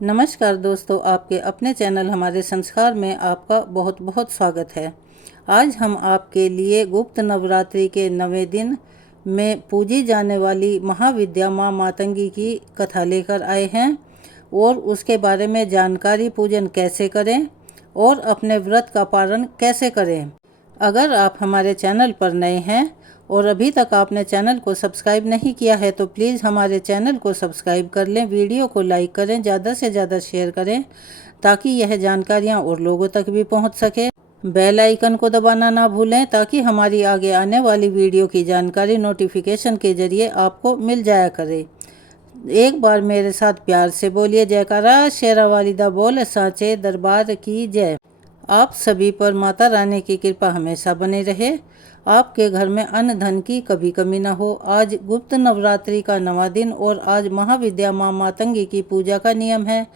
नमस्कार दोस्तों, आपके अपने चैनल हमारे संस्कार में आपका बहुत बहुत स्वागत है। आज हम आपके लिए गुप्त नवरात्रि के 9वें दिन में पूजी जाने वाली महाविद्या माँ मातंगी की कथा लेकर आए हैं और उसके बारे में जानकारी, पूजन कैसे करें और अपने व्रत का पालन कैसे करें। अगर आप हमारे चैनल पर नए हैं और अभी तक आपने चैनल को सब्सक्राइब नहीं किया है तो प्लीज़ हमारे चैनल को सब्सक्राइब कर लें, वीडियो को लाइक करें, ज़्यादा से ज़्यादा शेयर करें ताकि यह जानकारियां और लोगों तक भी पहुंच सके। बेल आइकन को दबाना ना भूलें ताकि हमारी आगे आने वाली वीडियो की जानकारी नोटिफिकेशन के जरिए आपको मिल जाया करे। एक बार मेरे साथ प्यार से बोलिए, जयकारा शेरा वालिदा बोल सांचे दरबार की जय। आप सभी पर माता रानी की कृपा हमेशा बनी रहे, आपके घर में अन्न धन की कभी कमी न हो। आज गुप्त नवरात्रि का 9वां दिन और आज महाविद्या माँ मातंगी की पूजा का नियम है।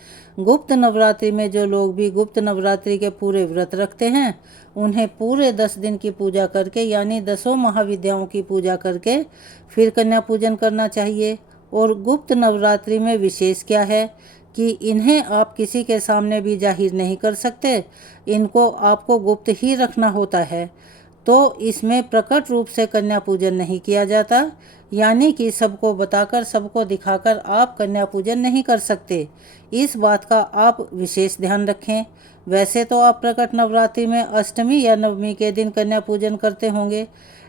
गुप्त नवरात्रि में जो लोग भी गुप्त नवरात्रि के पूरे व्रत रखते हैं उन्हें पूरे 10 दिन की पूजा करके यानी 10 महाविद्याओं की पूजा करके फिर कन्या पूजन करना चाहिए। और गुप्त नवरात्रि में विशेष क्या है कि इन्हें आप किसी के सामने भी जाहिर नहीं कर सकते, इनको आपको गुप्त ही रखना होता है। तो इसमें प्रकट रूप से कन्या पूजन नहीं किया जाता, यानी कि सबको बताकर सबको दिखाकर आप कन्या पूजन नहीं कर सकते। इस बात का आप विशेष ध्यान रखें। वैसे तो आप प्रकट नवरात्रि में अष्टमी या नवमी के दिन कन्या पूजन करते होंगे,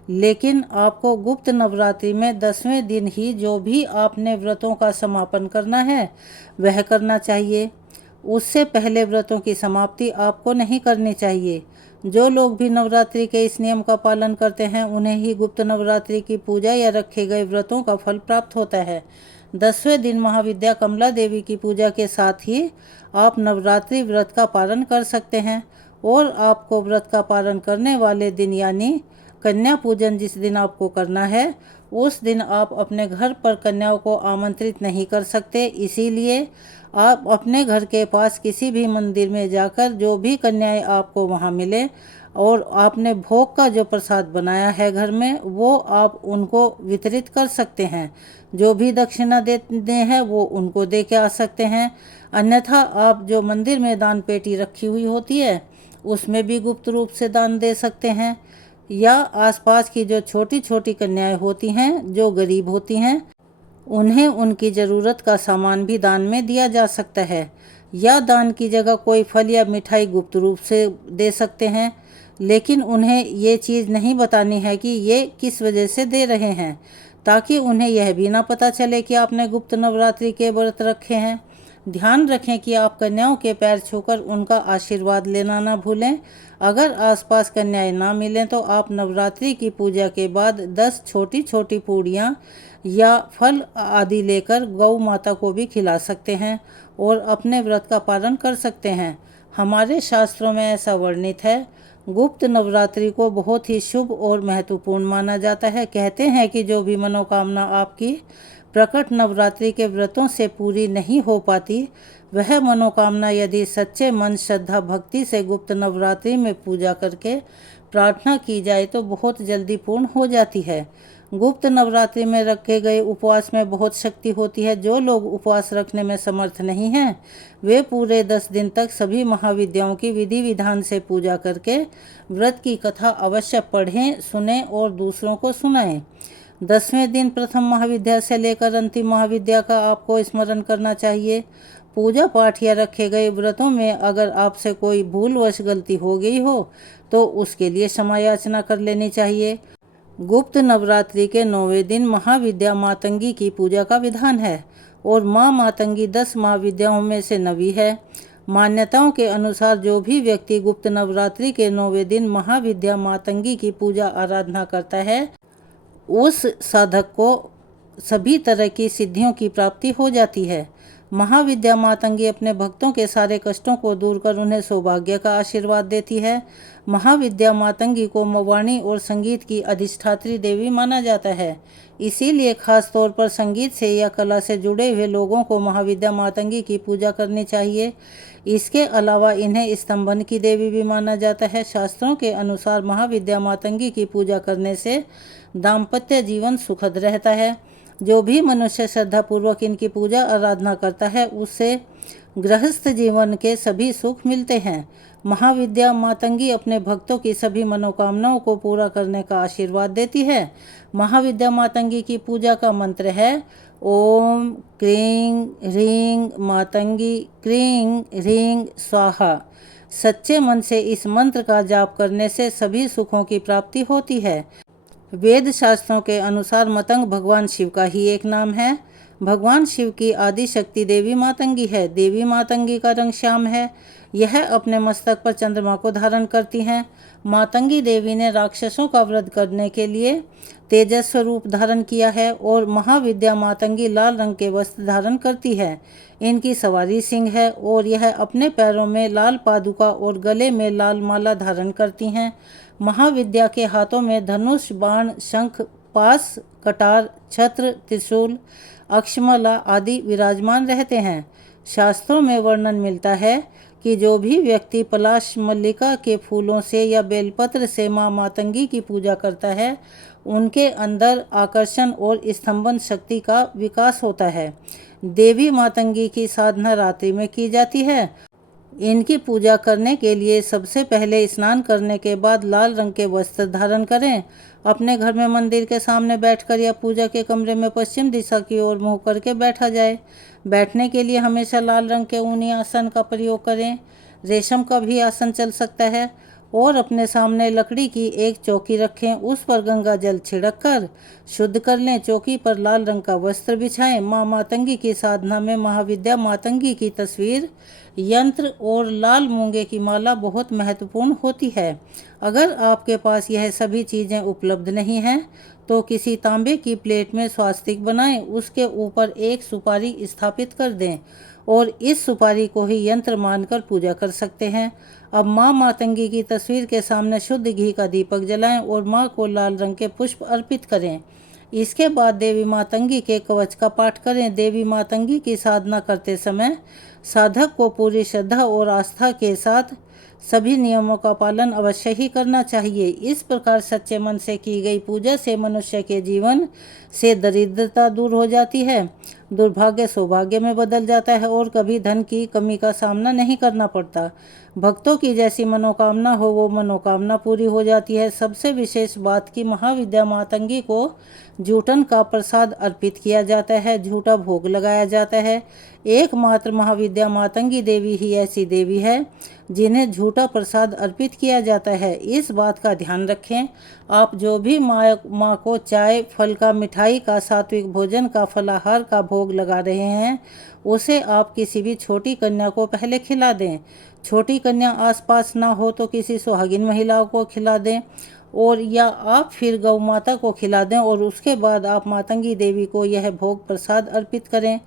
लेकिन आपको गुप्त नवरात्रि में 10वें दिन ही जो भी आपने व्रतों का समापन करना है वह करना चाहिए। उससे पहले व्रतों की समाप्ति आपको नहीं करनी चाहिए। जो लोग भी नवरात्रि के इस नियम का पालन करते हैं उन्हें ही गुप्त नवरात्रि की पूजा या रखे गए व्रतों का फल प्राप्त होता है। 10वें दिन महाविद्या कमला देवी की पूजा के साथ ही आप नवरात्रि व्रत का पालन कर सकते हैं। और आपको व्रत का पालन करने वाले दिन यानी कन्या पूजन जिस दिन आपको करना है उस दिन आप अपने घर पर कन्याओं को आमंत्रित नहीं कर सकते। इसीलिए आप अपने घर के पास किसी भी मंदिर में जाकर जो भी कन्याएं आपको वहां मिले और आपने भोग का जो प्रसाद बनाया है घर में वो आप उनको वितरित कर सकते हैं। जो भी दक्षिणा देते हैं वो उनको दे के आ सकते हैं। अन्यथा आप जो मंदिर में दान पेटी रखी हुई होती है उसमें भी गुप्त रूप से दान दे सकते हैं। या आसपास की जो छोटी छोटी कन्याएं होती हैं जो गरीब होती हैं उन्हें उनकी ज़रूरत का सामान भी दान में दिया जा सकता है। या दान की जगह कोई फल या मिठाई गुप्त रूप से दे सकते हैं, लेकिन उन्हें ये चीज़ नहीं बतानी है कि ये किस वजह से दे रहे हैं, ताकि उन्हें यह भी ना पता चले कि आपने गुप्त नवरात्रि के व्रत रखे हैं। ध्यान रखें कि आप कन्याओं के पैर छूकर उनका आशीर्वाद लेना ना भूलें। अगर आसपास कन्याएं ना मिलें तो आप नवरात्रि की पूजा के बाद 10 छोटी छोटी पूड़ियाँ या फल आदि लेकर गौ माता को भी खिला सकते हैं और अपने व्रत का पालन कर सकते हैं। हमारे शास्त्रों में ऐसा वर्णित है। गुप्त नवरात्रि को बहुत ही शुभ और महत्वपूर्ण माना जाता है। कहते हैं कि जो भी मनोकामना आपकी प्रकट नवरात्रि के व्रतों से पूरी नहीं हो पाती वह मनोकामना यदि सच्चे मन, श्रद्धा, भक्ति से गुप्त नवरात्रि में पूजा करके प्रार्थना की जाए तो बहुत जल्दी पूर्ण हो जाती है। गुप्त नवरात्रि में रखे गए उपवास में बहुत शक्ति होती है। जो लोग उपवास रखने में समर्थ नहीं हैं वे पूरे 10 दिन तक सभी महाविद्याओं की विधि विधान से पूजा करके व्रत की कथा अवश्य पढ़ें, सुनें और दूसरों को सुनाएं। 10वें दिन प्रथम महाविद्या से लेकर अंतिम महाविद्या का आपको स्मरण करना चाहिए। पूजा पाठ या रखे गए व्रतों में अगर आपसे कोई भूलवश गलती हो गई हो तो उसके लिए क्षमा याचना कर लेनी चाहिए। गुप्त नवरात्रि के 9वें दिन महाविद्या मातंगी की पूजा का विधान है और माँ मातंगी 10 महाविद्याओं में से 9वीं है। मान्यताओं के अनुसार जो भी व्यक्ति गुप्त नवरात्रि के 9वें दिन महाविद्या मातंगी की पूजा आराधना करता है उस साधक को सभी तरह की सिद्धियों की प्राप्ति हो जाती है। महाविद्या मातंगी अपने भक्तों के सारे कष्टों को दूर कर उन्हें सौभाग्य का आशीर्वाद देती है। महाविद्या मातंगी को वाणी और संगीत की अधिष्ठात्री देवी माना जाता है। इसीलिए खास तौर पर संगीत से या कला से जुड़े हुए लोगों को महाविद्या मातंगी की पूजा करनी चाहिए। इसके अलावा इन्हें स्तंभन की देवी भी माना जाता है। शास्त्रों के अनुसार महाविद्या मातंगी की पूजा करने से दाम्पत्य जीवन सुखद रहता है। जो भी मनुष्य श्रद्धापूर्वक इनकी पूजा आराधना करता है उससे गृहस्थ जीवन के सभी सुख मिलते हैं। महाविद्या मातंगी अपने भक्तों की सभी मनोकामनाओं को पूरा करने का आशीर्वाद देती है। महाविद्या मातंगी की पूजा का मंत्र है ओम क्रीं ह्रीं मातंगी क्रीं ह्रीं स्वाहा। सच्चे मन से इस मंत्र का जाप करने से सभी सुखों की प्राप्ति होती है। वेद शास्त्रों के अनुसार मतंग भगवान शिव का ही एक नाम है। भगवान शिव की आदि शक्ति देवी मातंगी है। देवी मातंगी का रंग श्याम है। यह अपने मस्तक पर चंद्रमा को धारण करती हैं। मातंगी देवी ने राक्षसों का वध करने के लिए तेजस स्वरूप धारण किया है और महाविद्या मातंगी लाल रंग के वस्त्र धारण करती है। इनकी सवारी सिंह है और यह अपने पैरों में लाल पादुका और गले में लाल माला धारण करती हैं। महाविद्या के हाथों में धनुष, बाण, शंख, पास, कटार, छत्र, त्रिशूल, अक्षमाला आदि विराजमान रहते हैं। शास्त्रों में वर्णन मिलता है कि जो भी व्यक्ति पलाश, मल्लिका के फूलों से या बेलपत्र से माँ मातंगी की पूजा करता है, उनके अंदर आकर्षण और स्तंभन शक्ति का विकास होता है। देवी मातंगी की साधना रात्रि में की जाती है। इनकी पूजा करने के लिए सबसे पहले स्नान करने के बाद लाल रंग के वस्त्र धारण करें। अपने घर में मंदिर के सामने बैठकर या पूजा के कमरे में पश्चिम दिशा की ओर मुँह करके बैठा जाए। बैठने के लिए हमेशा लाल रंग के ऊनी आसन का प्रयोग करें। रेशम का भी आसन चल सकता है। और अपने सामने लकड़ी की एक चौकी रखें, उस पर गंगा जल छिड़क कर शुद्ध कर लें। चौकी पर लाल रंग का वस्त्र बिछाएं। माँ मातंगी की साधना में महाविद्या मातंगी की तस्वीर, यंत्र और लाल मूंगे की माला बहुत महत्वपूर्ण होती है। अगर आपके पास यह सभी चीज़ें उपलब्ध नहीं हैं तो किसी तांबे की प्लेट में स्वास्तिक बनाएं, उसके ऊपर एक सुपारी स्थापित कर दें और इस सुपारी को ही यंत्र मानकर पूजा कर सकते हैं। अब माँ मातंगी की तस्वीर के सामने शुद्ध घी का दीपक जलाएं और माँ को लाल रंग के पुष्प अर्पित करें। इसके बाद देवी मातंगी के कवच का पाठ करें। देवी मातंगी की साधना करते समय साधक को पूरी श्रद्धा और आस्था के साथ सभी नियमों का पालन अवश्य ही करना चाहिए। इस प्रकार सच्चे मन से की गई पूजा से मनुष्य के जीवन से दरिद्रता दूर हो जाती है, दुर्भाग्य सौभाग्य में बदल जाता है और कभी धन की कमी का सामना नहीं करना पड़ता। भक्तों की जैसी मनोकामना हो वो मनोकामना पूरी हो जाती है। सबसे विशेष बात कि महाविद्या मातंगी को जूठन का प्रसाद अर्पित किया जाता है, झूठा भोग लगाया जाता है। एकमात्र महाविद्या मातंगी देवी ही ऐसी देवी है जिन्हें झूठा प्रसाद अर्पित किया जाता है। इस बात का ध्यान रखें। आप जो भी माँ को चाय, फल का, मिठाई का, सात्विक भोजन का, फलाहार का भोग लगा रहे हैं, उसे आप किसी भी छोटी कन्या को पहले खिला दें। छोटी कन्या आसपास ना हो तो किसी सुहागिन महिलाओं को खिला दें और या आप फिर गौ माता को खिला दें और उसके बाद आप मातंगी देवी को यह भोग प्रसाद अर्पित करें।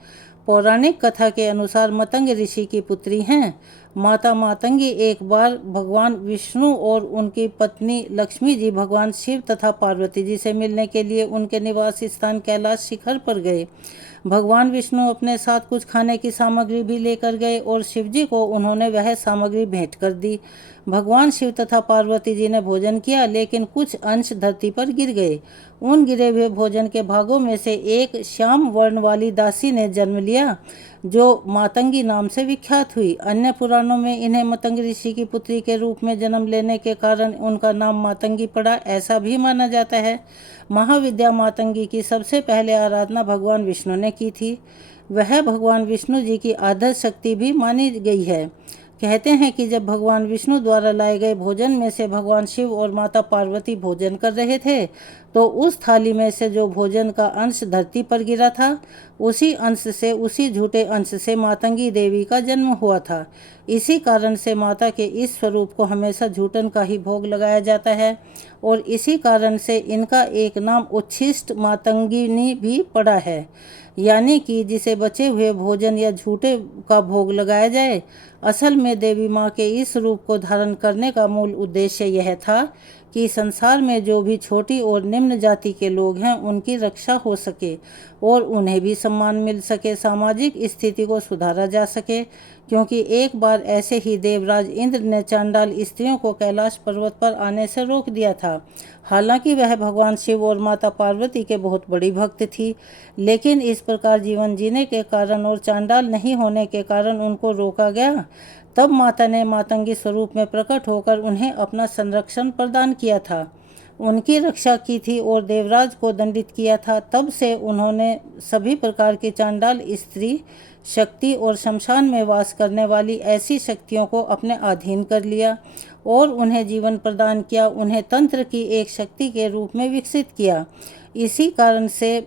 पौराणिक कथा के अनुसार मतंग ऋषि की पुत्री हैं। माता मातंगी एक बार भगवान विष्णु और उनकी पत्नी लक्ष्मी जी भगवान शिव तथा पार्वती जी से मिलने के लिए उनके निवास स्थान कैलाश शिखर पर गए। भगवान विष्णु अपने साथ कुछ खाने की सामग्री भी लेकर गए और शिव जी को उन्होंने वह सामग्री भेंट कर दी। भगवान शिव तथा पार्वती जी ने भोजन किया, लेकिन कुछ अंश धरती पर गिर गए। उन गिरे हुए भोजन के भागों में से एक श्याम वर्ण वाली दासी ने जन्म लिया, जो मातंगी नाम से विख्यात हुई। अन्य पुराणों में इन्हें मतंग ऋषि की पुत्री के रूप में जन्म लेने के कारण उनका नाम मातंगी पड़ा, ऐसा भी माना जाता है। महाविद्या मातंगी की सबसे पहले आराधना भगवान विष्णु ने की थी। वह भगवान विष्णु जी की आदर्श शक्ति भी मानी गई है। कहते हैं कि जब भगवान विष्णु द्वारा लाए गए भोजन में से भगवान शिव और माता पार्वती भोजन कर रहे थे, तो उस थाली में से जो भोजन का अंश धरती पर गिरा था, उसी अंश से, उसी झूठे अंश से मातंगी देवी का जन्म हुआ था। इसी कारण से माता के इस स्वरूप को हमेशा झूठन का ही भोग लगाया जाता है और इसी कारण से इनका एक नाम उच्छिष्ट मातंगिनी भी पड़ा है, यानी कि जिसे बचे हुए भोजन या झूठे का भोग लगाया जाए। असल में देवी माँ के इस रूप को धारण करने का मूल उद्देश्य यह था कि संसार में जो भी छोटी और निम्न जाति के लोग हैं उनकी रक्षा हो सके और उन्हें भी सम्मान मिल सके, सामाजिक स्थिति को सुधारा जा सके। क्योंकि एक बार ऐसे ही देवराज इंद्र ने चांडाल स्त्रियों को कैलाश पर्वत पर आने से रोक दिया था। हालांकि वह भगवान शिव और माता पार्वती के बहुत बड़ी भक्त थी, लेकिन इस प्रकार जीवन जीने के कारण और चांडाल नहीं होने के कारण उनको रोका गया। तब माता ने मातंगी स्वरूप में प्रकट होकर उन्हें अपना संरक्षण प्रदान किया था, उनकी रक्षा की थी और देवराज को दंडित किया था। तब से उन्होंने सभी प्रकार की चांडाल स्त्री शक्ति और शमशान में वास करने वाली ऐसी शक्तियों को अपने अधीन कर लिया और उन्हें जीवन प्रदान किया, उन्हें तंत्र की एक शक्ति के रूप में विकसित किया। इसी कारण से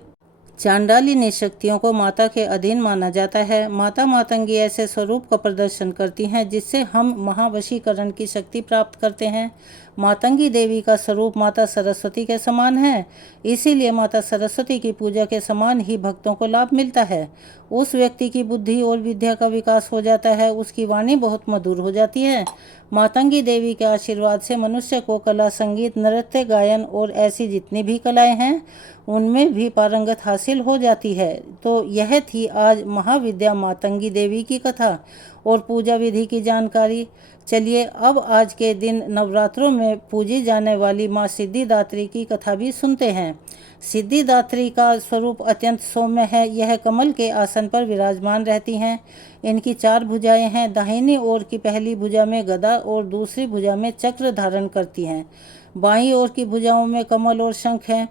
चांडालिनी शक्तियों को माता के अधीन माना जाता है। माता मातंगी ऐसे स्वरूप का प्रदर्शन करती हैं जिससे हम महावशीकरण की शक्ति प्राप्त करते हैं। मातंगी देवी का स्वरूप माता सरस्वती के समान है, इसीलिए माता सरस्वती की पूजा के समान ही भक्तों को लाभ मिलता है। उस व्यक्ति की बुद्धि और विद्या का विकास हो जाता है, उसकी वाणी बहुत मधुर हो जाती है। मातंगी देवी के आशीर्वाद से मनुष्य को कला, संगीत, नृत्य, गायन और ऐसी जितनी भी कलाएं हैं उनमें भी पारंगत हासिल हो जाती है। तो यह थी आज महाविद्या मातंगी देवी की कथा और पूजा विधि की जानकारी। चलिए अब आज के दिन नवरात्रों में पूजी जाने वाली माँ सिद्धिदात्री की कथा भी सुनते हैं। सिद्धिदात्री का स्वरूप अत्यंत सौम्य है। यह कमल के आसन पर विराजमान रहती हैं। इनकी 4 भुजाएं हैं। दाहिनी ओर की पहली भुजा में गदा और दूसरी भुजा में चक्र धारण करती हैं। बाईं ओर की भुजाओं में कमल और शंख हैं।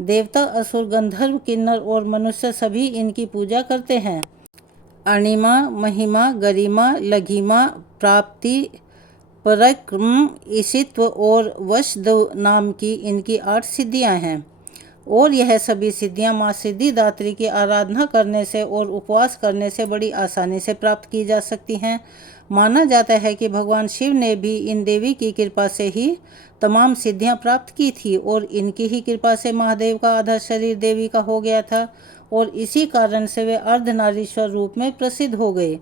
देवता, असुर, गंधर्व, किन्नर और मनुष्य सभी इनकी पूजा करते हैं। अणिमा, महिमा, गरिमा, लघिमा, प्राप्ति, पराक्रम, ईशित्व और वशद नाम की इनकी 8 सिद्धियां हैं और यह सभी सिद्धियां माँ सिद्धिदात्री की आराधना करने से और उपवास करने से बड़ी आसानी से प्राप्त की जा सकती हैं। माना जाता है कि भगवान शिव ने भी इन देवी की कृपा से ही तमाम सिद्धियां प्राप्त की थी और इनकी ही कृपा से महादेव का आधा शरीर देवी का हो गया था और इसी कारण से वे अर्धनारीश्वर रूप में प्रसिद्ध हो गए।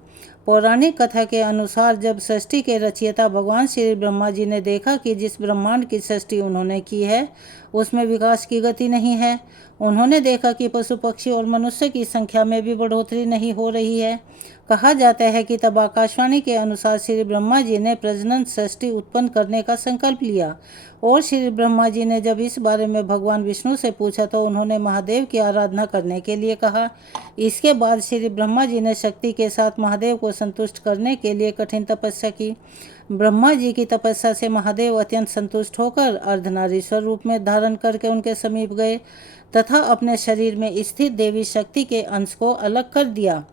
पौराणिक कथा के अनुसार जब सृष्टि के रचयिता भगवान श्री ब्रह्मा जी ने देखा कि जिस ब्रह्मांड की सृष्टि उन्होंने की है उसमें विकास की गति नहीं है, उन्होंने देखा कि पशु पक्षी और मनुष्य की संख्या में भी बढ़ोतरी नहीं हो रही है। कहा जाता है कि तब आकाशवाणी के अनुसार श्री ब्रह्मा जी ने प्रजनन सृष्टि उत्पन्न करने का संकल्प लिया और श्री ब्रह्मा जी ने जब इस बारे में भगवान विष्णु से पूछा तो उन्होंने महादेव की आराधना करने के लिए कहा। इसके बाद श्री ब्रह्मा जी ने शक्ति के साथ महादेव को संतुष्ट करने के लिए कठिन तपस्या की। ब्रह्मा जी की तपस्या से महादेव अत्यंत संतुष्ट होकर अर्धनारीश्वर रूप में धारण करके उनके समीप गए तथा अपने शरीर में स्थित देवी शक्ति के अंश को अलग कर दिया।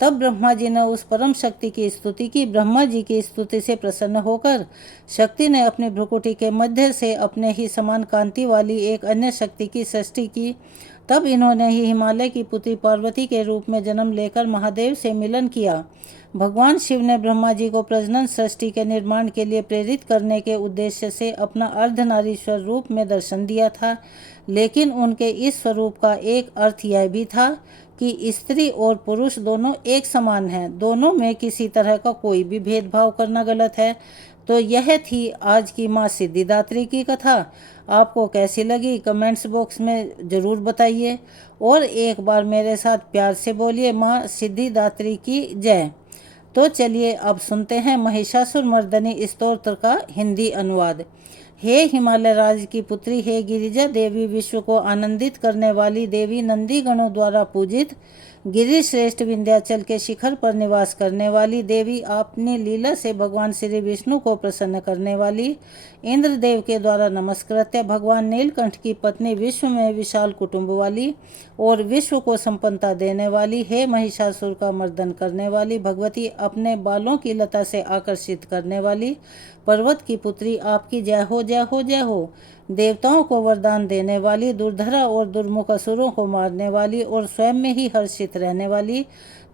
तब ब्रह्मा जी ने उस परम शक्ति की स्तुति की। ब्रह्मा जी की स्तुति से प्रसन्न होकर शक्ति ने अपनी भ्रुकुटी के मध्य से अपने ही समान कांति वाली एक अन्य शक्ति की सृष्टि की। तब इन्होंने ही हिमालय की पुत्री पार्वती के रूप में जन्म लेकर महादेव से मिलन किया। भगवान शिव ने ब्रह्मा जी को प्रजनन सृष्टि के निर्माण के लिए प्रेरित करने के उद्देश्य से अपना अर्धनारीश्वर रूप में दर्शन दिया था, लेकिन उनके इस स्वरूप का एक अर्थ यह भी था कि स्त्री और पुरुष दोनों एक समान हैं, दोनों में किसी तरह का कोई भी भेदभाव करना गलत है। तो यह थी आज की माँ सिद्धिदात्री की कथा। आपको कैसी लगी कमेंट्स बॉक्स में ज़रूर बताइए और एक बार मेरे साथ प्यार से बोलिए माँ सिद्धिदात्री की जय। तो चलिए अब सुनते हैं महिषासुर मर्दनी स्तोत्र का हिंदी अनुवाद। हे हिमालय राज की पुत्री, हे गिरिजा देवी, विश्व को आनंदित करने वाली देवी, नंदी गणों द्वारा पूजित, गिरि श्रेष्ठ विंध्याचल के शिखर पर निवास करने वाली देवी, आपने लीला से भगवान श्री विष्णु को प्रसन्न करने वाली, इंद्रदेव के द्वारा नमस्कृत्य, भगवान नीलकंठ की पत्नी, विश्व में विशाल कुटुंब वाली और विश्व को संपन्नता देने वाली, हे महिषासुर का मर्दन करने वाली भगवती, अपने बालों की लता से आकर्षित करने वाली, पर्वत की पुत्री, आपकी जय हो जय हो जय हो। देवताओं को वरदान देने वाली, दुर्धरा और दुर्मुख असुरों को मारने वाली और स्वयं में ही हर्षित रहने वाली,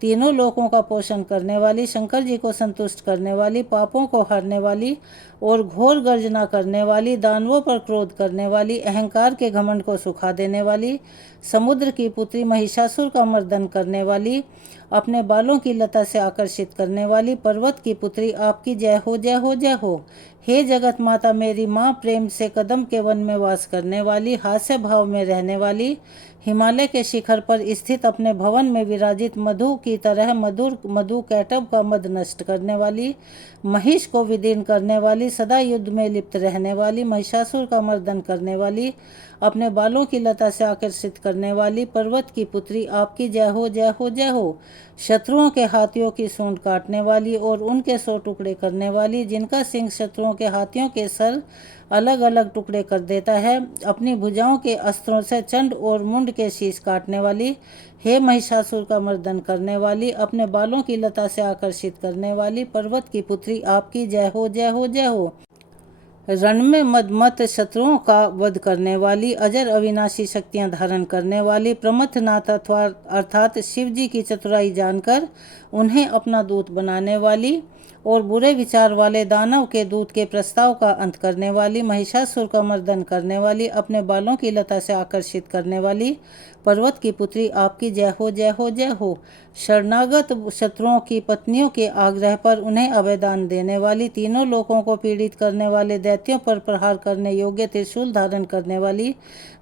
तीनों लोकों का पोषण करने वाली, शंकर जी को संतुष्ट करने वाली, पापों को हरने वाली और घोर गर्जना करने वाली, दानवों पर क्रोध करने वाली, अहंकार के घमंड को सुखा देने वाली, समुद्र की पुत्री, महिषासुर का मर्दन करने वाली, अपने बालों की लता से आकर्षित करने वाली पर्वत की पुत्री आपकी जय हो, जय हो, जय हो। हे जगत माता मेरी माँ, प्रेम से कदम के वन में वास करने वाली, हास्य भाव में रहने वाली, हिमालय के शिखर पर स्थित अपने भवन में विराजित मधु की तरह मधुर मधु कैटब का मद नष्ट करने वाली, महिष को विदीर्ण करने वाली, सदा युद्ध में लिप्त रहने वाली, महिषासुर का मर्दन करने वाली, अपने बालों की लता से आकर्षित करने वाली पर्वत की पुत्री आपकी जय हो, जय हो, जय हो। शत्रुओं के हाथियों की सूंड काटने वाली और उनके 100 टुकड़े करने वाली, जिनका सिंह शत्रुओं के हाथियों के सर अलग अलग टुकड़े कर देता है, अपनी भुजाओं के अस्त्रों से चंड और मुंड के शीश काटने वाली, हे महिषासुर का मर्दन करने वाली, अपने बालों की लता से आकर्षित करने वाली पर्वत की पुत्री आपकी जय हो, जय हो, जय हो। रण में मदमत शत्रुओं का वध करने वाली, अजर अविनाशी शक्तियां धारण करने वाली, प्रमथनाथ अथवा अर्थात शिव जी की चतुराई जानकर उन्हें अपना दूत बनाने वाली और बुरे विचार वाले दानव के दूत के प्रस्ताव का अंत करने वाली, महिषासुर का मर्दन करने वाली, अपने बालों की लता से आकर्षित करने वाली पर्वत की पुत्री आपकी जय हो, जय हो, जय हो। शरणागत शत्रुओं की पत्नियों के आग्रह पर उन्हें अभयदान देने वाली, तीनों लोगों को पीड़ित करने वाले दैत्यों पर प्रहार करने योग्य त्रिशूल धारण करने वाली,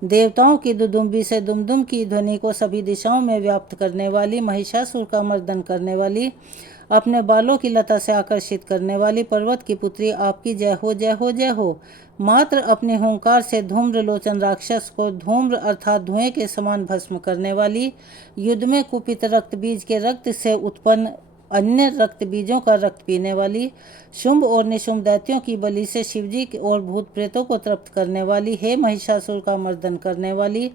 देवताओं की दुदुम्बी से दुमदुम की ध्वनि को सभी दिशाओं में व्याप्त करने वाली, महिषासुर का मर्दन करने वाली, अपने बालों की लता से आकर्षित करने वाली पर्वत की पुत्री आपकी जय हो, जय हो, जय हो। मात्र अपने हुंकार से धूम्र लोचन राक्षस को धूम्र अर्थात धुएं के समान भस्म करने वाली, युद्ध में कुपित रक्त बीज के रक्त से उत्पन्न अन्य रक्त बीजों का रक्त पीने वाली, शुंभ और निशुंभ दैत्यों की बलि से शिवजी और भूत प्रेतों को तृप्त करने वाली, हे महिषासुर का मर्दन करने वाली,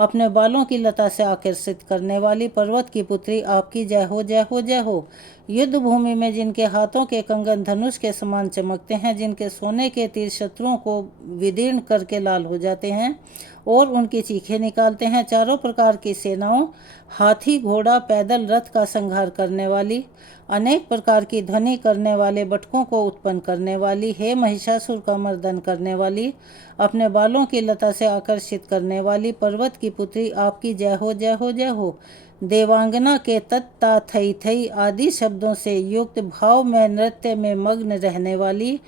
अपने बालों की लता से आकर्षित करने वाली पर्वत की पुत्री आपकी जय हो, जय हो, जय हो। युद्ध भूमि में जिनके हाथों के कंगन धनुष के समान चमकते हैं, जिनके सोने के तीर शत्रुओं को विदीर्ण करके लाल हो जाते हैं और उनकी चीखें निकालते हैं, चारों प्रकार की सेनाओं, हाथी, घोड़ा, पैदल, रथ का संहार करने वाली, अनेक प्रकार की ध्वनि करने वाले बटकों को उत्पन्न करने वाली, हे महिषासुर का मर्दन करने वाली, अपने बालों की लता से आकर्षित करने वाली पर्वत की पुत्री आपकी जय हो, जय हो, जय हो। देवांगना के तत्ता थई थई आदि शब्दों से युक्त भाव में नृत्य में मग्न रहने वाली,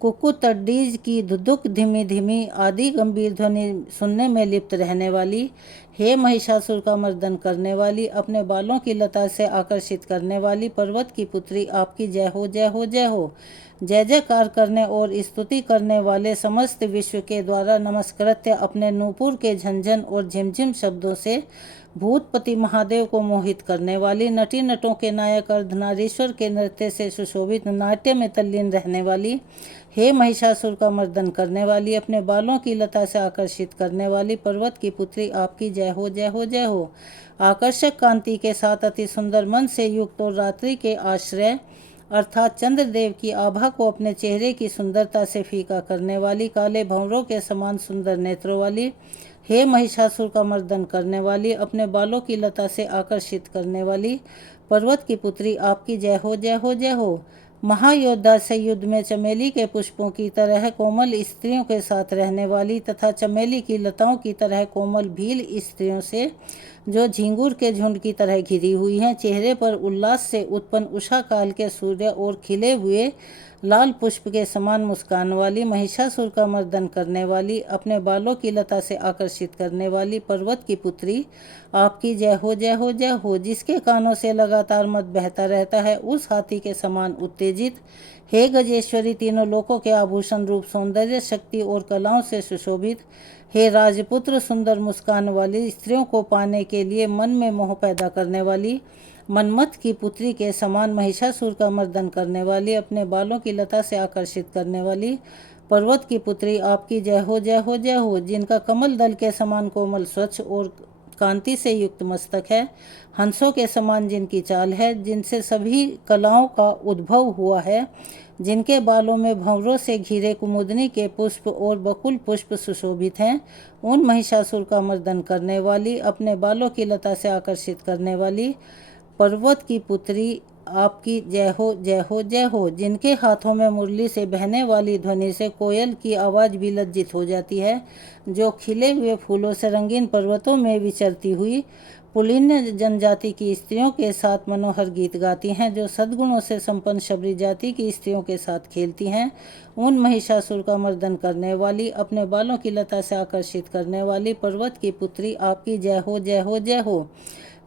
कुकुतड्डीज की धुधुक धीमी धीमी आदि गंभीर ध्वनि सुनने में लिप्त रहने वाली, हे महिषासुर का मर्दन करने वाली, अपने बालों की लता से आकर्षित करने वाली पर्वत की पुत्री आपकी जय हो, जय हो, जय हो। जय जयकार करने और स्तुति करने वाले समस्त विश्व के द्वारा नमस्कृत्य अपने नूपुर के झंझन और झिमझिम शब्दों से भूतपति महादेव को मोहित करने वाली, नटी नटों के नायक अर्धनारीश्वर के नृत्य से सुशोभित नाट्य में तल्लीन रहने वाली, हे महिषासुर का मर्दन करने वाली, अपने बालों की लता से आकर्षित करने वाली पर्वत की पुत्री आपकी जय हो, जय हो, जय हो। आकर्षक कांति के साथ अति सुंदर मन से युक्त और रात्रि के आश्रय अर्थात चंद्रदेव की आभा को अपने चेहरे की सुंदरता से फीका करने वाली, काले भंवरों के समान सुंदर नेत्रों वाली, हे महिषासुर का मर्दन करने वाली, अपने बालों की लता से आकर्षित करने वाली पर्वत की पुत्री आपकी जय हो, जय हो, जय हो। महायोद्धा से युद्ध में चमेली के पुष्पों की तरह कोमल स्त्रियों के साथ रहने वाली तथा चमेली की लताओं की तरह कोमल भील स्त्रियों से जो झिंगुर के झुंड की तरह घिरी हुई हैं, चेहरे पर उल्लास से उत्पन्न उषा काल के सूर्य और खिले हुए लाल पुष्प के समान मुस्कान वाली, महिषासुर का मर्दन करने वाली, अपने बालों की लता से आकर्षित करने वाली पर्वत की पुत्री आपकी जय हो, जय हो, जय हो। जिसके कानों से लगातार मद बहता रहता है, उस हाथी के समान उत्तेजित, हे गजेश्वरी, तीनों लोकों के आभूषण रूप सौंदर्य शक्ति और कलाओं से सुशोभित, हे राजपुत्र, सुंदर मुस्कान वाली, स्त्रियों को पाने के लिए मन में मोह पैदा करने वाली, मनमथ की पुत्री के समान महिषासुर का मर्दन करने वाली, अपने बालों की लता से आकर्षित करने वाली पर्वत की पुत्री आपकी जय हो, जय हो, जय हो। जिनका कमल दल के समान कोमल स्वच्छ और कांति से युक्त मस्तक है, हंसों के समान जिनकी चाल है, जिनसे सभी कलाओं का उद्भव हुआ है, जिनके बालों में भंवरों से घिरे कुमुदनी के पुष्प और बकुल पुष्प सुशोभित हैं, उन महिषासुर का मर्दन करने वाली, अपने बालों की लता से आकर्षित करने वाली पर्वत की पुत्री आपकी जय हो, जय हो, जय हो। जिनके हाथों में मुरली से बहने वाली ध्वनि से कोयल की आवाज़ भी लज्जित हो जाती है, जो खिले हुए फूलों से रंगीन पर्वतों में विचरती हुई पुलिन जनजाति की स्त्रियों के साथ मनोहर गीत गाती हैं, जो सद्गुणों से संपन्न शबरी जाति की स्त्रियों के साथ खेलती हैं। उन महिषासुर का मर्दन करने वाली, अपने बालों की लता से आकर्षित करने वाली पर्वत की पुत्री, आपकी जय हो, जय हो, जय हो।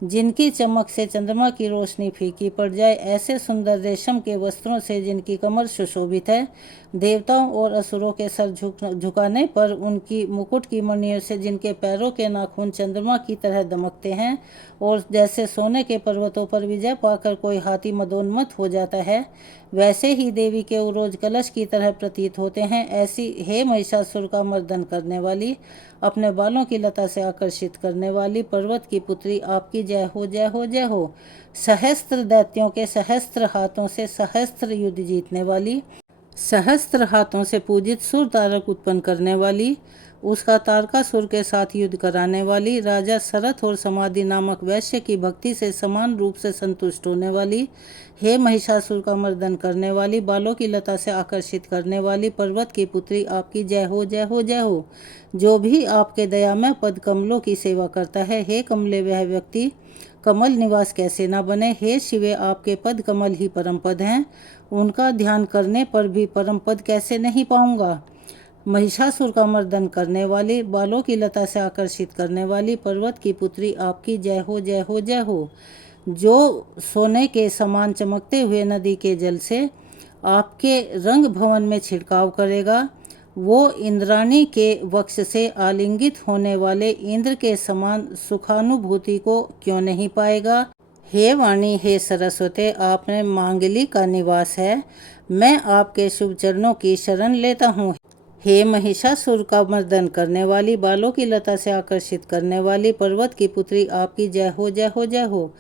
जिनकी चमक से चंद्रमा की रोशनी फीकी पड़ जाए, ऐसे सुंदर रेशम के वस्त्रों से जिनकी कमर सुशोभित है, देवताओं और असुरों के सर झुकाने पर उनकी मुकुट की मणियों से जिनके पैरों के नाखून चंद्रमा की तरह दमकते हैं, और जैसे सोने के पर्वतों पर विजय पाकर कोई हाथी मदोन्मत्त हो जाता है, वैसे ही देवी के उरोज कलश की तरह प्रतीत होते हैं। ऐसी हे महिषासुर का मर्दन करने वाली, अपने बालों की लता से आकर्षित करने वाली पर्वत की पुत्री, आपकी जय हो, जय हो, जय हो। सहस्त्र दैत्यों के सहस्त्र हाथों से सहस्त्र युद्ध जीतने वाली, सहस्त्र हाथों से पूजित सुर तारक उत्पन्न करने वाली, उसका तारकासुर के साथ युद्ध कराने वाली, राजा शरथ और समाधि नामक वैश्य की भक्ति से समान रूप से संतुष्ट होने वाली, हे महिषासुर का मर्दन करने वाली, बालों की लता से आकर्षित करने वाली पर्वत की पुत्री, आपकी जय हो, जय हो, जय हो। जो भी आपके दयामय पद कमलों की सेवा करता है, हे कमले वह व्यक्ति कमल निवास कैसे न बने। हे शिवे, आपके पद कमल ही परम पद हैं, उनका ध्यान करने पर भी परम पद कैसे नहीं पाऊंगा। महिषासुर का मर्दन करने वाली, बालों की लता से आकर्षित करने वाली पर्वत की पुत्री, आपकी जय हो, जय हो, जय हो। जो सोने के समान चमकते हुए नदी के जल से आपके रंग भवन में छिड़काव करेगा, वो इंद्राणी के वक्ष से आलिंगित होने वाले इंद्र के समान सुखानुभूति को क्यों नहीं पाएगा। हे वाणी, हे सरस्वती, आप में मांगली का निवास है, मैं आपके शुभ चरणों की शरण लेता हूँ। हे महिषासुर का मर्दन करने वाली, बालों की लता से आकर्षित करने वाली पर्वत की पुत्री, आपकी जय हो, जय हो, जय हो।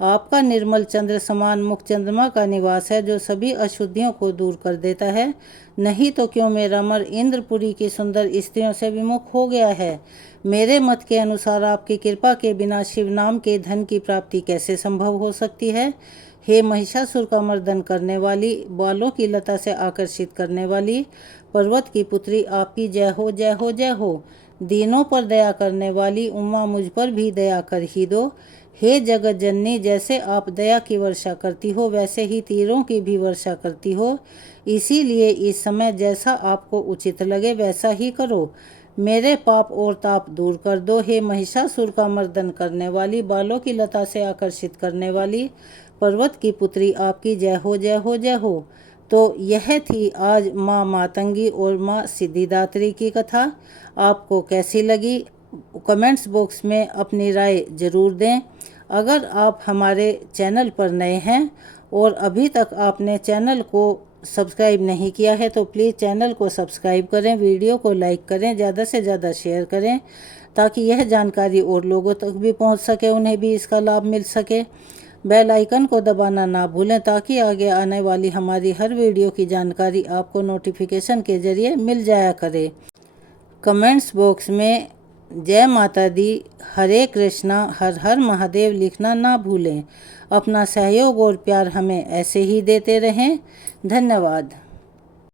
आपका निर्मल चंद्र समान मुख चंद्रमा का निवास है, जो सभी अशुद्धियों को दूर कर देता है। नहीं तो क्यों मेरा मन इंद्रपुरी की सुंदर स्त्रियों से विमुख हो गया है। मेरे मत के अनुसार आपकी कृपा के बिना शिव नाम के धन की प्राप्ति कैसे संभव हो सकती है। हे महिषासुर का मर्दन करने वाली, बालों की लता से आकर्षित करने वाली पर्वत की पुत्री, आपकी जय हो, जय हो, जय हो। दीनों पर दया करने वाली उमा, मुझ पर भी दया कर ही दो। हे जगत जननी, जैसे आप दया की वर्षा करती हो, वैसे ही तीरों की भी वर्षा करती हो। इसीलिए इस समय जैसा आपको उचित लगे वैसा ही करो। मेरे पाप और ताप दूर कर दो। हे महिषासुर का मर्दन करने वाली, बालों की लता से आकर्षित करने वाली पर्वत की पुत्री, आपकी जय हो, जय हो, जय हो। तो यह थी आज माँ मातंगी और माँ सिद्धिदात्री की कथा। आपको कैसी लगी, कमेंट्स बॉक्स में अपनी राय ज़रूर दें। अगर आप हमारे चैनल पर नए हैं और अभी तक आपने चैनल को सब्सक्राइब नहीं किया है, तो प्लीज़ चैनल को सब्सक्राइब करें, वीडियो को लाइक करें, ज़्यादा से ज़्यादा शेयर करें, ताकि यह जानकारी और लोगों तक भी पहुंच सके, उन्हें भी इसका लाभ मिल सके। बेल आइकन को दबाना ना भूलें, ताकि आगे आने वाली हमारी हर वीडियो की जानकारी आपको नोटिफिकेशन के ज़रिए मिल जाया करे। कमेंट्स बॉक्स में जय माता दी, हरे कृष्णा, हर हर महादेव लिखना ना भूलें। अपना सहयोग और प्यार हमें ऐसे ही देते रहें। धन्यवाद।